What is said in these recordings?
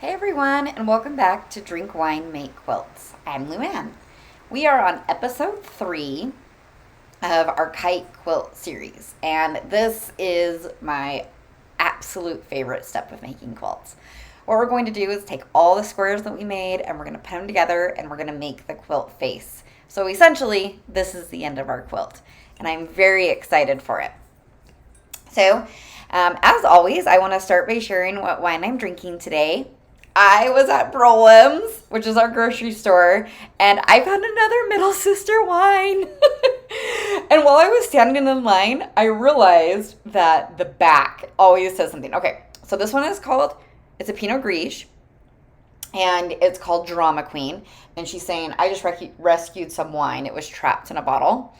Hey everyone, and welcome back to Drink Wine Make Quilts. I'm Luann. We are on episode 3 of our Kite Quilt series, and this is my absolute favorite step of making quilts. What we're going to do is take all the squares that we made and we're going to put them together and we're going to make the quilt face. So essentially, this is the end of our quilt, and I'm very excited for it. So, as always, I want to start by sharing what wine I'm drinking today. I was at Brolem's, which is our grocery store, and I found another Middle Sister wine. And while I was standing in line, I realized that the back always says something. Okay, so this one is called, it's a Pinot Gris, and it's called Drama Queen. And she's saying, I just rescued some wine. It was trapped in a bottle.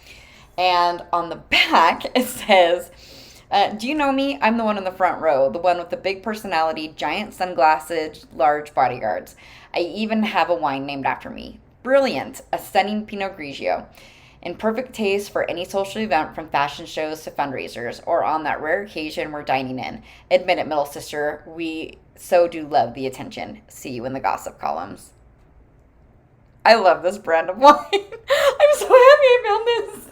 And on the back, it says, do you know me? I'm the one in the front row, the one with the big personality, giant sunglasses, large bodyguards. I even have a wine named after me. Brilliant, a stunning Pinot Grigio. In perfect taste for any social event, from fashion shows to fundraisers, or on that rare occasion we're dining in. Admit it, Middle Sister, we so do love the attention. See you in the gossip columns. I love this brand of wine. I'm so happy I found this.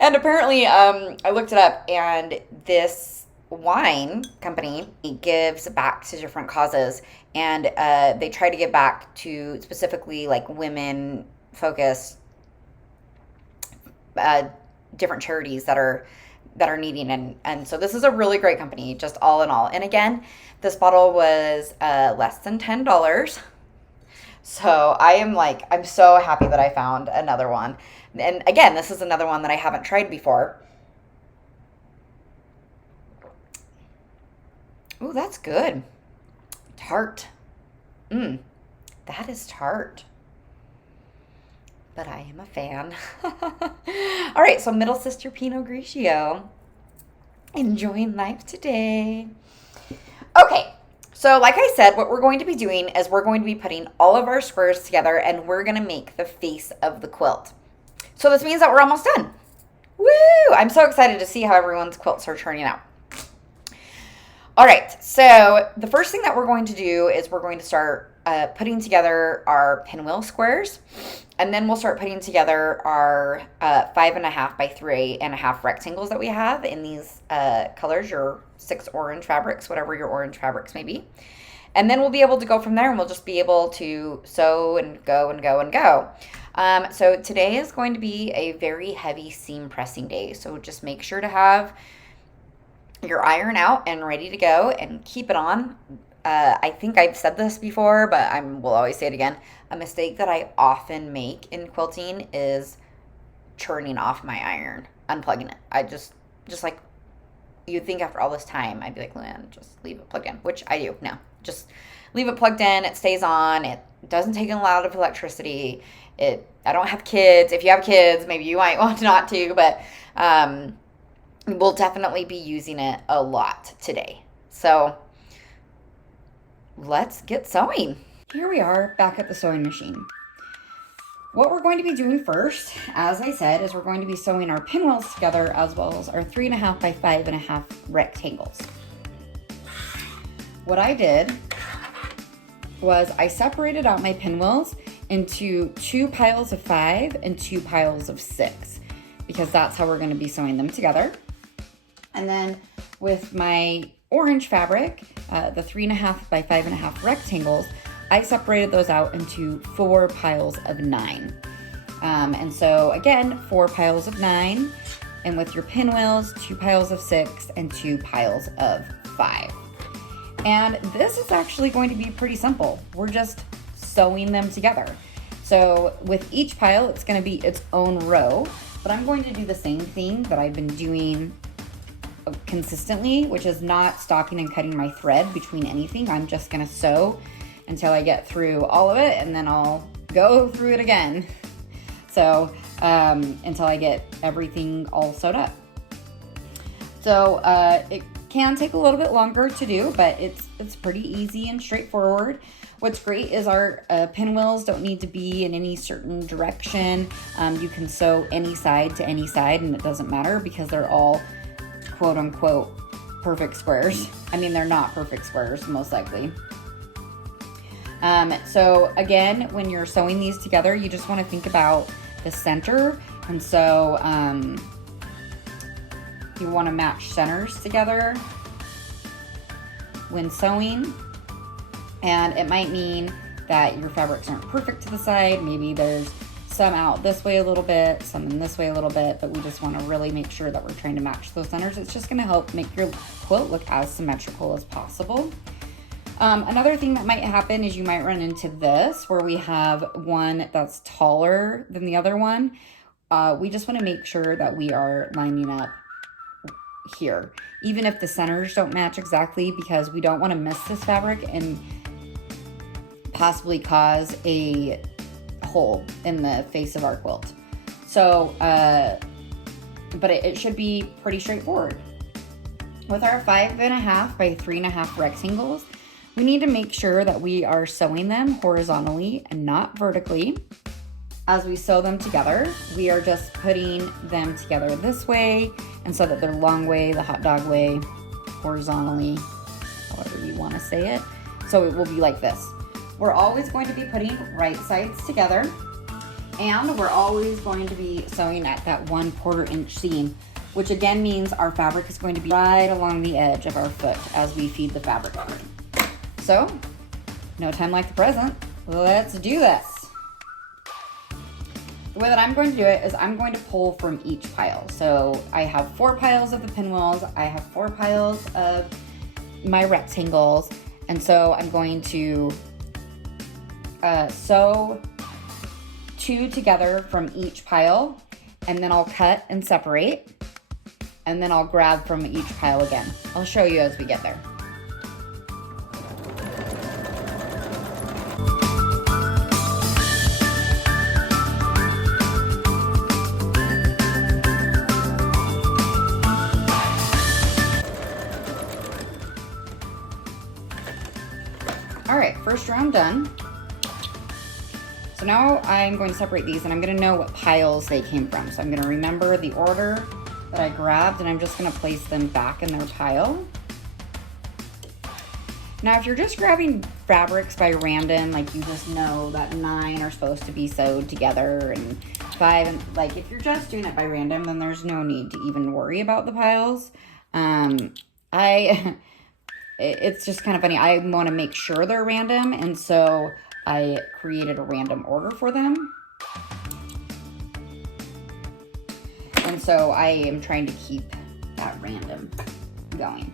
And apparently, I looked it up, and this wine company gives back to different causes, and they try to give back to specifically like women-focused different charities that are needing, and so this is a really great company, just all in all. And again, this bottle was less than $10. So I'm so happy that I found another one. And again, this is another one that I haven't tried before. Ooh, that's good. Tart. That is tart. But I am a fan. All right, so Middle Sister Pinot Grigio. Enjoying life today. Okay. So like I said, what we're going to be doing is we're going to be putting all of our squares together and we're going to make the face of the quilt. So this means that we're almost done. Woo! I'm so excited to see how everyone's quilts are turning out. All right, so the first thing that we're going to do is we're going to start putting together our pinwheel squares, and then we'll start putting together our 5.5 by 3.5 rectangles that we have in these colors, your 6 orange fabrics, whatever your orange fabrics may be. And then we'll be able to go from there, and we'll just be able to sew and go and go and go. So today is going to be a very heavy seam pressing day, so just make sure to have your iron out and ready to go and keep it on. I think I've said this before, but will always say it again. A mistake that I often make in quilting is turning off my iron, unplugging it. I just like, you'd think after all this time, I'd be like, Luann, just leave it plugged in, which I do. No, just leave it plugged in. It stays on. It doesn't take a lot of electricity. I don't have kids. If you have kids, maybe you might want not to, but we'll definitely be using it a lot today. So let's get sewing. Here we are back at the sewing machine. What we're going to be doing first, as I said, is we're going to be sewing our pinwheels together as well as our 3.5 by 5.5 rectangles. What I did was I separated out my pinwheels into 2 piles of 5 and 2 piles of 6, because that's how we're going to be sewing them together. And then with my orange fabric, the 3.5 by 5.5 rectangles, I separated those out into 4 piles of 9. And so again, 4 piles of 9, and with your pinwheels, 2 piles of 6 and 2 piles of 5. And this is actually going to be pretty simple. We're just sewing them together. So with each pile, it's going to be its own row, but I'm going to do the same thing that I've been doing consistently, which is not stopping and cutting my thread between anything. I'm just going to sew until I get through all of it, and then I'll go through it again. So until I get everything all sewed up. So it can take a little bit longer to do, but it's pretty easy and straightforward. What's great is our pinwheels don't need to be in any certain direction. You can sew any side to any side, and it doesn't matter because they're all quote unquote perfect squares. I mean, they're not perfect squares, most likely. So again, when you're sewing these together, you just want to think about the center. And so you want to match centers together when sewing. And it might mean that your fabrics aren't perfect to the side. Maybe there's some out this way a little bit, some in this way a little bit, but we just want to really make sure that we're trying to match those centers. It's just going to help make your quilt look as symmetrical as possible. Another thing that might happen is you might run into this where we have one that's taller than the other one. We just want to make sure that we are lining up here, even if the centers don't match exactly, because we don't want to miss this fabric and possibly cause a hole in the face of our quilt. So, but it should be pretty straightforward. With our 5.5 by 3.5 rectangles, we need to make sure that we are sewing them horizontally and not vertically. As we sew them together, we are just putting them together this way, and so that they're long way, the hot dog way, horizontally, however you want to say it. So it will be like this. We're always going to be putting right sides together, and we're always going to be sewing at that 1/4 inch seam, which again means our fabric is going to be right along the edge of our foot as we feed the fabric through. So, no time like the present. Let's do this. The way that I'm going to do it is I'm going to pull from each pile. So I have 4 piles of the pinwheels. I have 4 piles of my rectangles. And so I'm going to sew 2 together from each pile, and then I'll cut and separate, and then I'll grab from each pile again. I'll show you as we get there. All right, first round done. So now I'm going to separate these, and I'm going to know what piles they came from. So I'm going to remember the order that I grabbed, and I'm just going to place them back in their pile. Now, if you're just grabbing fabrics by random, like you just know that 9 are supposed to be sewed together and 5, and like if you're just doing it by random, then there's no need to even worry about the piles. It's just kind of funny. I want to make sure they're random, and so I created a random order for them. And so I am trying to keep that random going.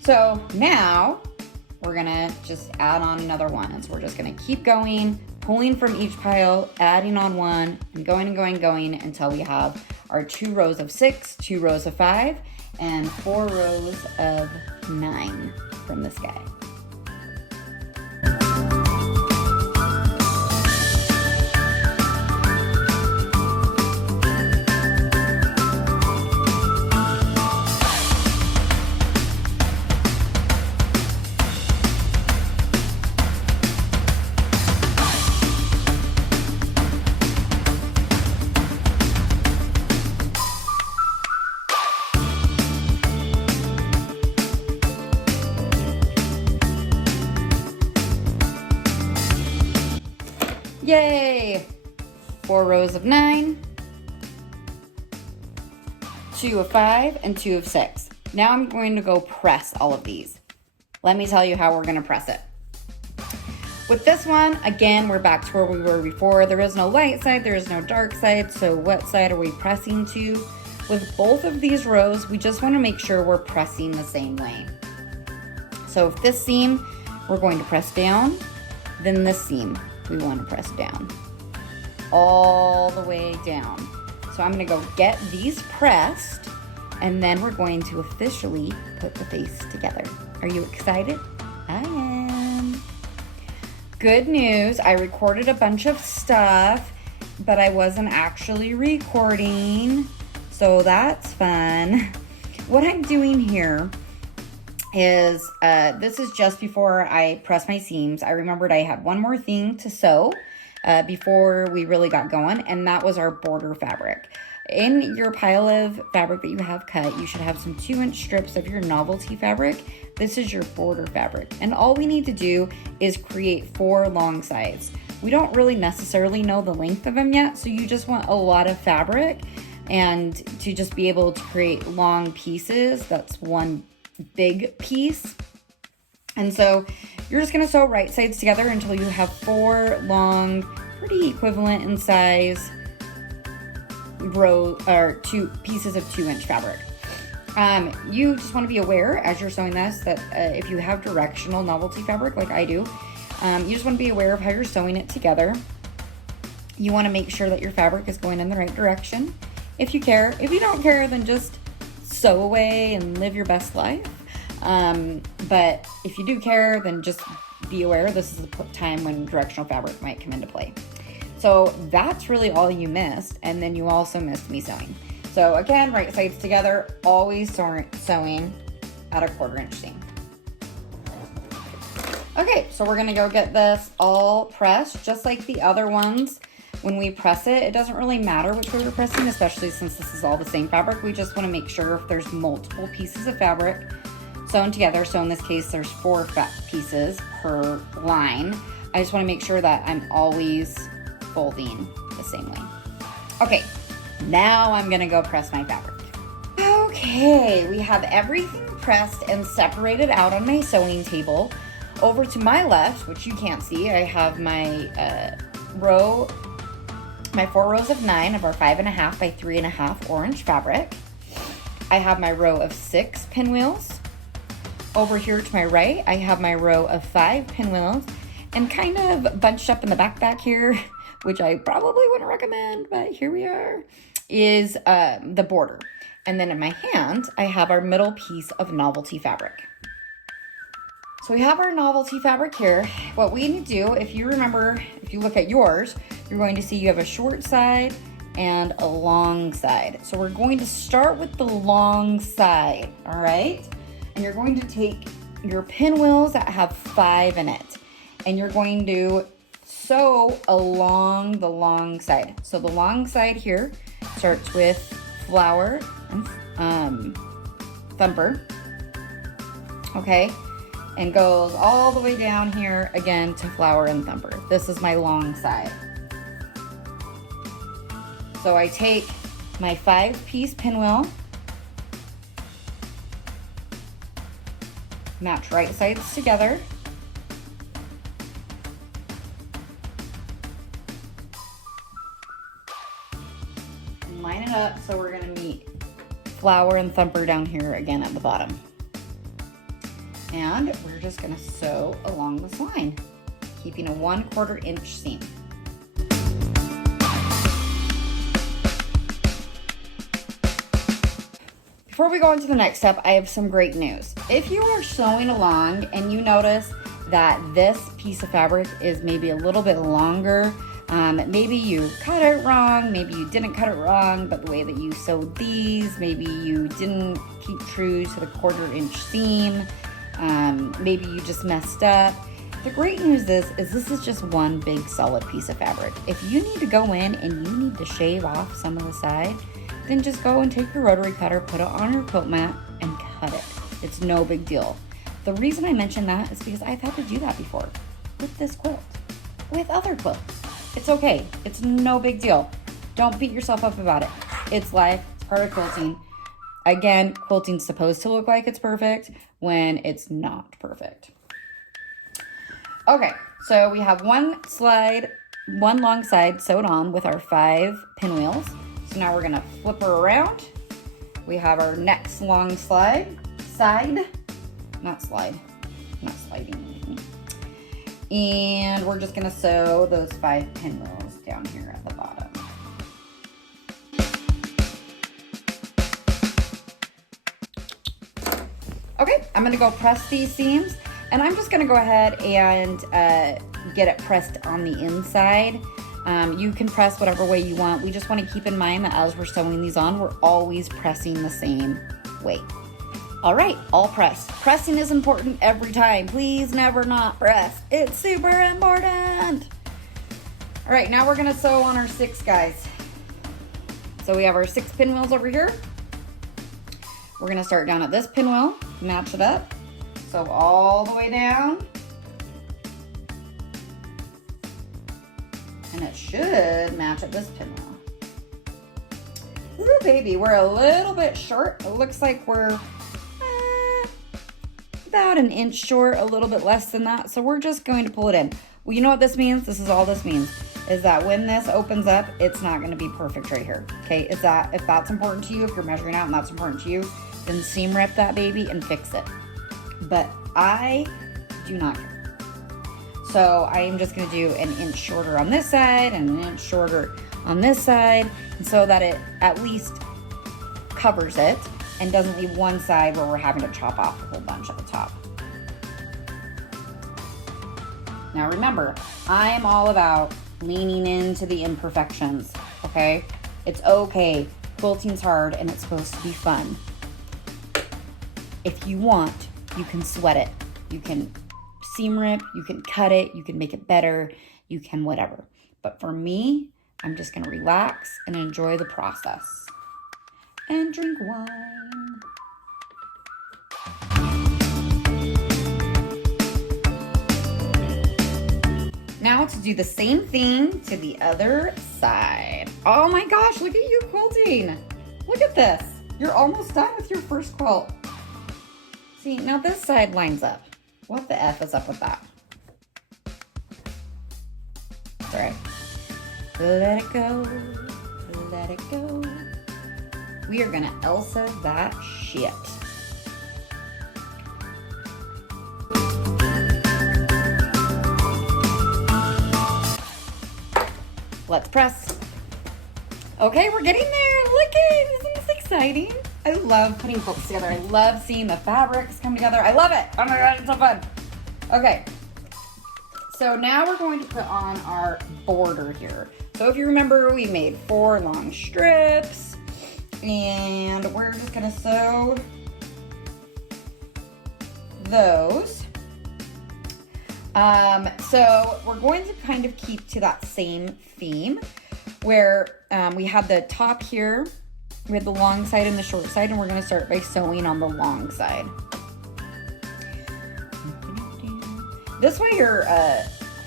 So now we're gonna just add on another one. And so we're just gonna keep going, pulling from each pile, adding on one, and going and going and going until we have our 2 rows of 6, 2 rows of 5, and 4 rows of 9 from this guy. Yay! 4 rows of 9, 2 of 5, and 2 of 6. Now I'm going to go press all of these. Let me tell you how we're going to press it. With this one, again, we're back to where we were before. There is no light side, there is no dark side, so what side are we pressing to? With both of these rows, we just want to make sure we're pressing the same way. So if this seam, we're going to press down, then this seam, we want to press down, all the way down. So I'm going to go get these pressed, and then we're going to officially put the face together. Are you excited? I am. Good news, I recorded a bunch of stuff, but I wasn't actually recording, so that's fun. What I'm doing here is, this is just before I press my seams. I remembered I had one more thing to sew before we really got going, and that was our border fabric. In your pile of fabric that you have cut, you should have some 2-inch strips of your novelty fabric. This is your border fabric. And all we need to do is create 4 long sides. We don't really necessarily know the length of them yet, so you just want a lot of fabric and to just be able to create long pieces. That's one big piece. And so you're just gonna sew right sides together until you have 4 long, pretty equivalent in size row or 2 pieces of 2-inch fabric. You just want to be aware as you're sewing this that if you have directional novelty fabric like I do, you just want to be aware of how you're sewing it together. You want to make sure that your fabric is going in the right direction. If you care. If you don't care, then just sew away and live your best life. But if you do care, then just be aware this is the time when directional fabric might come into play. So that's really all you missed, and then you also missed me sewing. So again, right sides together, always sewing at a 1/4-inch seam. Okay, so we're gonna go get this all pressed, just like the other ones. When we press it, it doesn't really matter which way we're pressing, especially since this is all the same fabric. We just wanna make sure if there's multiple pieces of fabric sewn together, so in this case, there's 4 pieces per line. I just wanna make sure that I'm always folding the same way. Okay, now I'm gonna go press my fabric. Okay, we have everything pressed and separated out on my sewing table. Over to my left, which you can't see, I have my my 4 rows of 9 of our 5.5 by 3.5 orange fabric. I have my row of 6 pinwheels. Over here to my right, I have my row of 5 pinwheels, and kind of bunched up in the back here, which I probably wouldn't recommend, but here we are, is the border. And then in my hand, I have our middle piece of novelty fabric. So we have our novelty fabric here. What we need to do, if you remember, if you look at yours, you're going to see you have a short side and a long side. So we're going to start with the long side, all right? And you're going to take your pinwheels that have 5 in it, and you're going to sew along the long side. So the long side here starts with flower and thumper, okay, and goes all the way down here again to flower and thumper. This is my long side. So I take my 5-piece pinwheel, match right sides together, line it up so we're gonna meet flower and thumper down here again at the bottom. And we're just gonna sew along this line, keeping a 1/4 inch seam. Before we go on to the next step, I have some great news. If you are sewing along and you notice that this piece of fabric is maybe a little bit longer, maybe you cut it wrong, maybe you didn't cut it wrong, but the way that you sewed these, maybe you didn't keep true to the 1/4 inch seam, maybe you just messed up. The great news is this is just one big solid piece of fabric. If you need to go in and you need to shave off some of the side, then just go and take your rotary cutter, put it on your quilt mat, and cut it. It's no big deal. The reason I mention that is because I've had to do that before with this quilt, with other quilts. It's okay. It's no big deal. Don't beat yourself up about it. It's life. It's part of quilting. Again, quilting's supposed to look like it's perfect when it's not perfect. Okay, so we have one long side sewed on with our 5 pinwheels. So now we're gonna flip her around. We have our next long sliding. And we're just gonna sew those 5 pinwheels down here at the bottom. Okay, I'm gonna go press these seams, and I'm just gonna go ahead and get it pressed on the inside. You can press whatever way you want. We just want to keep in mind that as we're sewing these on, we're always pressing the same way. All right, all pressed. Pressing is important every time. Please never not press. It's super important. All right, now we're gonna sew on our 6 guys. So we have our 6 pinwheels over here. We're gonna start down at this pinwheel, match it up. So all the way down. And it should match at this pinwheel. Ooh, baby, we're a little bit short. It looks like we're about an inch short, a little bit less than that. So we're just going to pull it in. Well, you know what this means? This is all this means, is that when this opens up, it's not gonna be perfect right here, okay? If that's important to you, if you're measuring out and that's important to you, then seam rip that baby and fix it. But I do not care. So I am just gonna do an inch shorter on this side and an inch shorter on this side, and so that it at least covers it and doesn't leave one side where we're having to chop off a whole bunch at the top. Now remember, I am all about leaning into the imperfections, okay? It's okay. Quilting's hard and it's supposed to be fun. If you want, you can sweat it. You can seam rip, you can cut it, you can make it better, you can whatever. But for me, I'm just gonna relax and enjoy the process. And drink wine. Now to do the same thing to the other side. Oh my gosh, look at you quilting. Look at this. You're almost done with your first quilt. See, now this side lines up. What the F is up with that? It's all right. Let it go, let it go. We are gonna Elsa that shit. Let's press. Okay, we're getting there. Look at, isn't this exciting? I love putting quilts together. I love seeing the fabrics come together. I love it. Oh my God, it's so fun. Okay, so now we're going to put on our border here. So if you remember, we made 4 long strips, and we're just gonna sew those. So we're going to kind of keep to that same theme where we have the top here, we have the long side and the short side, and we're gonna start by sewing on the long side. This way your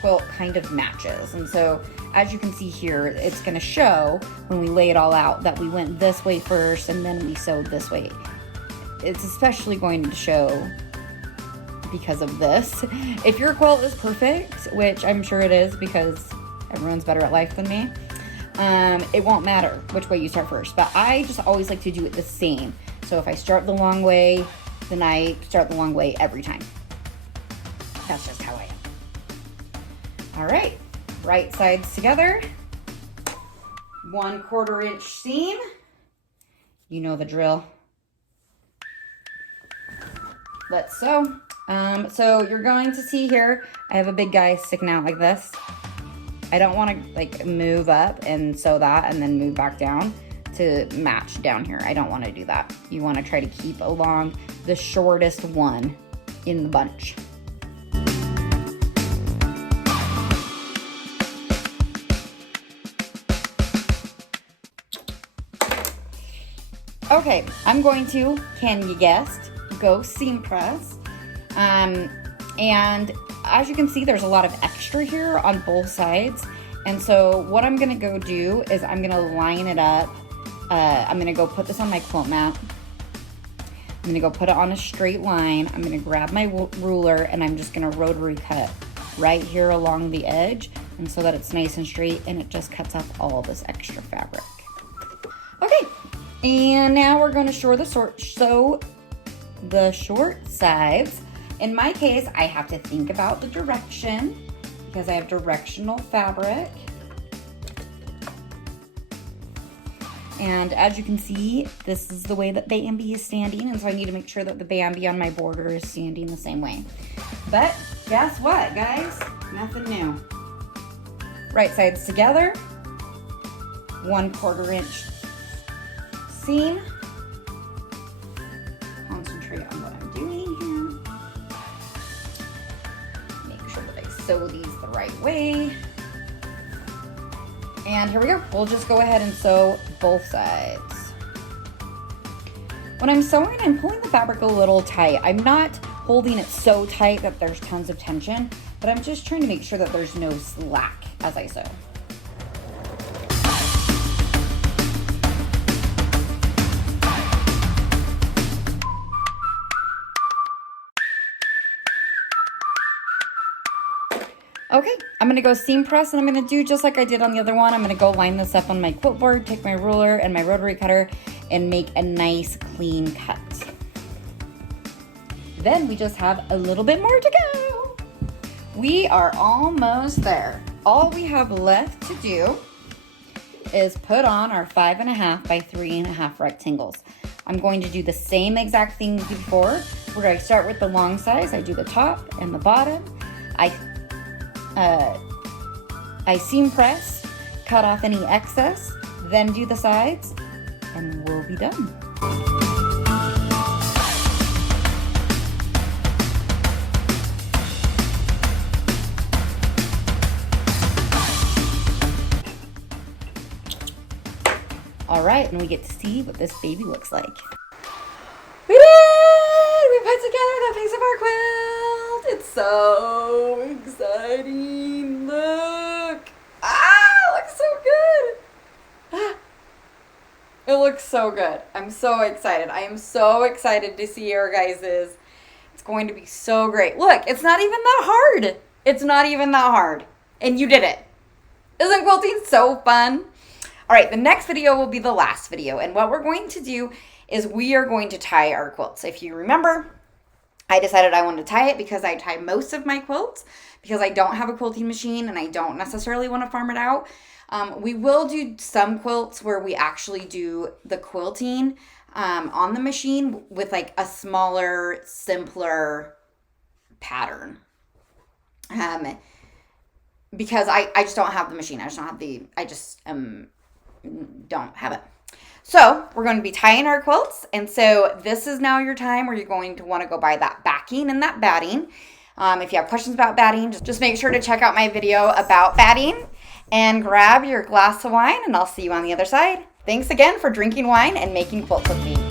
quilt kind of matches, and so as you can see here, it's gonna show when we lay it all out that we went this way first and then we sewed this way. It's especially going to show because of this. If your quilt is perfect, which I'm sure it is because everyone's better at life than me, it won't matter which way you start first, but I just always like to do it the same. So if I start the long way, then I start the long way every time. That's just how I am. All right, right sides together, 1/4 inch seam. You know the drill. Let's sew. So you're going to see here, I have a big guy sticking out like this. I don't want to like move up and sew that and then move back down to match down here. I don't want to do that. You want to try to keep along the shortest one in the bunch. Okay, I'm going to, can you guess, go seam press. And as you can see, there's a lot of extra here on both sides. And so what I'm gonna go do is I'm gonna line it up. I'm gonna go put this on my quilt mat. I'm gonna go put it on a straight line. I'm gonna grab my ruler and I'm just gonna rotary cut right here along the edge, and so that it's nice and straight and it just cuts up all this extra fabric. Okay, and now we're gonna sew the short sides. In my case, I have to think about the direction because I have directional fabric. And as you can see, this is the way that Bambi is standing, and so I need to make sure that the Bambi on my border is standing the same way. But guess what, guys? Nothing new. Right sides together, 1/4 inch seam. Concentrate on what I'm doing here. Make sure that I sew these the right way. And here we go. We'll just go ahead and sew both sides. When I'm sewing, I'm pulling the fabric a little tight. I'm not holding it so tight that there's tons of tension, but I'm just trying to make sure that there's no slack as I sew. Okay, I'm gonna go seam press, and I'm gonna do just like I did on the other one. I'm gonna go line this up on my quilt board, take my ruler and my rotary cutter, and make a nice clean cut. Then we just have a little bit more to go. We are almost there. All we have left to do is put on our 5.5 by 3.5 rectangles. I'm going to do the same exact thing before, where I start with the long size. I do the top and the bottom. I seam press, cut off any excess, then do the sides, and we'll be done. All right, and we get to see what this baby looks like. We did! We put together the piece of our quilt. It's so exciting. Look. It looks so good. It looks so good. I'm so excited. I am so excited to see your guys's. It's going to be so great. Look, it's not even that hard. It's not even that hard. And you did it. Isn't quilting so fun? All right, the next video will be the last video. And what we're going to do is we are going to tie our quilts. If you remember, I decided I wanted to tie it because I tie most of my quilts because I don't have a quilting machine and I don't necessarily want to farm it out. We will do some quilts where we actually do the quilting on the machine with like a smaller, simpler pattern. Because I just don't have the machine. I just don't have it. So we're going to be tying our quilts. And so this is now your time where you're going to want to go buy that backing and that batting. If you have questions about batting, just make sure to check out my video about batting and grab your glass of wine, and I'll see you on the other side. Thanks again for drinking wine and making quilts with me.